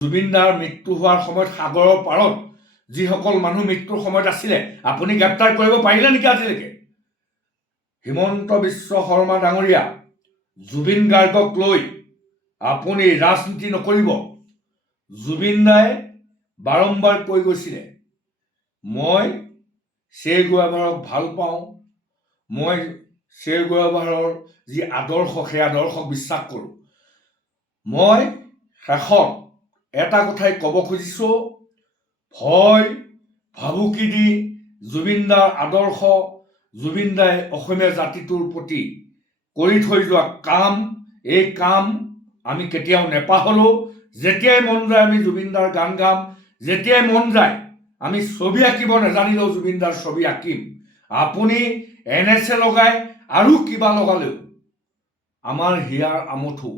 জুবিনদাৰ মৃত্যু হোৱাৰ সময়ত সাগৰৰ পাৰত যিসকল মানুহ মৃত্যুৰ সময়ত আছিলে আপুনি গ্ৰেপ্তাৰ কৰিব পাৰিলে নেকি আজিলৈকে? হিমন্ত বিশ্ব শৰ্মা ডাঙৰীয়া, জুবিন গাৰ্গক লৈ আপুনি ৰাজনীতি নকৰিব। জুবিনদাই বাৰম্বাৰ কৈ গৈছিলে, মই শ্বেৰ গুৰাবাৰক ভাল পাওঁ, মই শ্বেৰ গুৰাবাৰৰ যি আদৰ্শ সেই আদৰ্শক বিশ্বাস কৰোঁ। মই শেষত এটা কথাই ক'ব খুজিছোঁ, ভয় ভাবুকি দি জুবিনদাৰ আদৰ্শ, জুবিনদাই অসমীয়া জাতিটোৰ প্ৰতি কৰি থৈ যোৱা কাম, এই কাম আমি কেতিয়াও নেপাহৰোঁ। যেতিয়াই মন যায় আমি জুবিনদাৰ গান গাম, যেতিয়াই মন যায় আমি ছবি আঁকিব নাজানিলেও জুবিনদাৰ ছবি আঁকিম। আপুনি NSA লগাই আৰু কিবা লগালেও আমাৰ হিয়াৰ আমঠু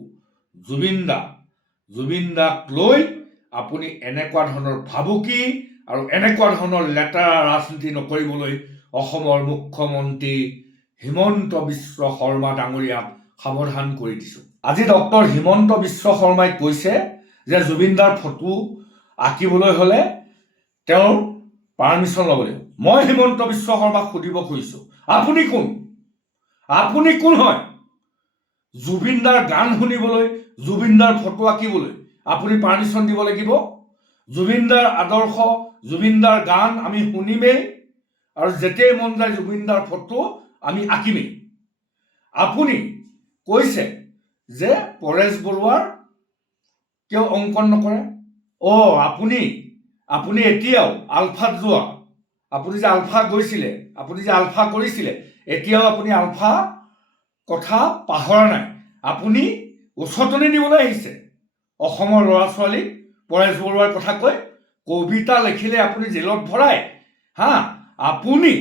জুবিনদাক লৈ আপুনি এনেকুৱা ধৰণৰ ভাবুকি আৰু এনেকুৱা ধৰণৰ লেতেৰা ৰাজনীতি নকৰিবলৈ অসমৰ মুখ্যমন্ত্ৰী হিমন্ত বিশ্ব শৰ্মা ডাঙৰীয়াক সাৱধান কৰি দিছোঁ। আজি ডক্টৰ হিমন্ত বিশ্ব শৰ্মাই কৈছে যে জুবিনদাৰ ফটো আঁকিবলৈ হ'লে তেওঁৰ পাৰ্মিশ্যন ল'ব লাগিব। মই হিমন্ত বিশ্ব শৰ্মাক সুধিব খুজিছোঁ, আপুনি কোন? আপুনি কোন হয়? জুবিনদাৰ গান শুনিবলৈ, জুবিনদাৰ ফটো আঁকিবলৈ আপুনি পাৰ্মিশ্যন দিব লাগিব। জুবিনদাৰ আদৰ্শ, জুবিনদাৰ গান আমি শুনিমেই আৰু যেতিয়াই মন যায় জুবিনদাৰ ফটো আমি আঁকিমেই। আপুনি কৈছে যে পৰেশ বৰুৱাৰ কিয় অংকন নকৰে? আপুনি এতিয়াও আলফাত যোৱা, আপুনি যে আলফা গৈছিলে, আপুনি যে আলফা কৰিছিলে, এতিয়াও আপুনি আলফা কথা পাহৰা নাই। আপুনি উচতনি দিবলৈ আহিছে অসমৰ ল'ৰা ছোৱালীক। পৰেশ বৰুৱাৰ কথা কৈ কবিতা লিখিলে আপুনি জেলত ভৰাই, আপুনি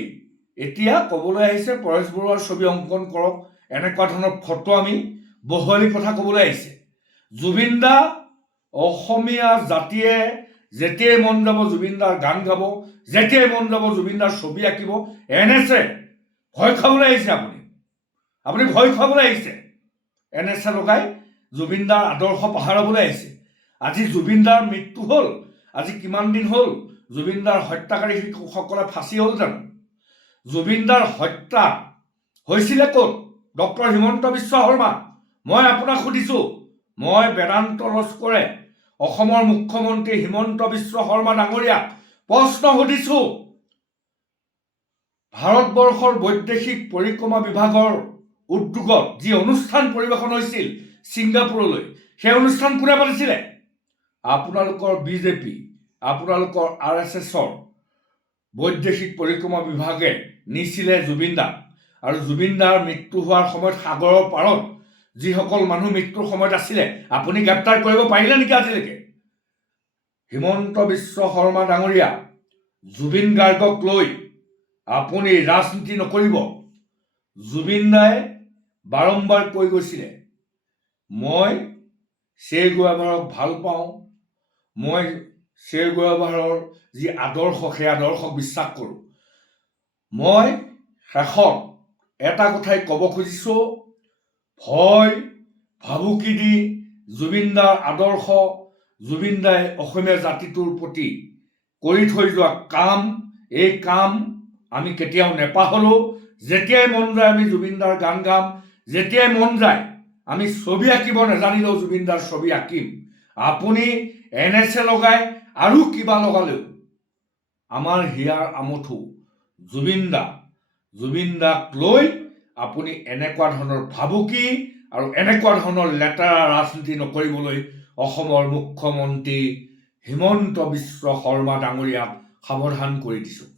এতিয়া ক'বলৈ আহিছে পৰেশ বৰুৱাৰ ছবি অংকন কৰক, এনেকুৱা ধৰণৰ ফটো আমি বহলি কথা ক'বলৈ আহিছে। জুবিনদা অসমীয়া জাতিয়ে যেতিয়াই মন যাব জুবিনদাৰ গান গাব, যেতিয়াই মন যাব জুবিনদাৰ ছবি আঁকিব। NSA ভয় খাবলৈ আহিছে, আপুনি ভয় খুৱাবলৈ আহিছে। NSA লগাই জুবিনদাৰ আদৰ্শ পাহৰাবলৈ আহিছে। আজি জুবিনদাৰ মৃত্যু হ'ল, আজি কিমান দিন হ'ল জুবিনদাৰ হত্যাকাৰীসকলে ফাঁচি হ'ল জানো? জুবিনদাৰ হত্যা হৈছিলে ক'ত? ডক্টৰ হিমন্ত বিশ্ব শৰ্মা, মই আপোনাক সুধিছোঁ, মই বেদান্ত লস্কৰে অসমৰ মুখ্যমন্ত্ৰী হিমন্ত বিশ্ব শৰ্মা ডাঙৰীয়াক প্ৰশ্ন সুধিছোঁ। ভাৰতবৰ্ষৰ বৈদেশিক পৰিক্ৰমা বিভাগৰ উদ্যোগত যি অনুষ্ঠান পৰিৱেশন হৈছিল ছিংগাপুৰলৈ, সেই অনুষ্ঠান কোনে পাতিছিলে? আপোনালোকৰ বিজেপি, আপোনালোকৰ RSSৰ বৈদেশিক পৰিক্ৰমা বিভাগে নিছিলে জুবিনদাক। আৰু জুবিনদাৰ মৃত্যু হোৱাৰ সময়ত সাগৰৰ পাৰত যিসকল মানুহ মৃত্যুৰ সময়ত আছিলে আপুনি গ্ৰেপ্তাৰ কৰিব পাৰিলে নেকি আজিলৈকে? হিমন্ত বিশ্ব শৰ্মা ডাঙৰীয়া, জুবিন গাৰ্গক লৈ আপুনি ৰাজনীতি নকৰিব। জুবিনদাই বাৰম্বাৰ কৈ গৈছিলে, মই শ্বেৰ গুৰাবাৰক ভাল পাওঁ, মই শ্বেৰ গুৰাবাৰৰ যি আদৰ্শ সেই আদৰ্শক বিশ্বাস কৰোঁ। মই শেষত এটা কথাই ক'ব খুজিছোঁ, ভয় ভাবুকি দি জুবিনদাৰ আদৰ্শ, জুবিনদাই অসমীয়া জাতিটোৰ প্ৰতি কৰি থৈ যোৱা কাম, এই কাম আমি কেতিয়াও নেপাহৰোঁ। যেতিয়াই মন যায় আমি জুবিনদাৰ গান গাম, যেতিয়াই মন যায় আমি ছবি আঁকিব নাজানিলেও জুবিনদাৰ ছবি আঁকিম। আপুনি NSA লগাই আৰু কিবা লগালেও আমাৰ হিয়াৰ আমঠু জুবিনদাক লৈ আপুনি এনেকুৱা ধৰণৰ ভাবুকি আৰু এনেকুৱা ধৰণৰ লেতেৰা ৰাজনীতি নকৰিবলৈ অসমৰ মুখ্যমন্ত্ৰী হিমন্ত বিশ্ব শৰ্মা ডাঙৰীয়াক সাৱধান কৰি দিছোঁ।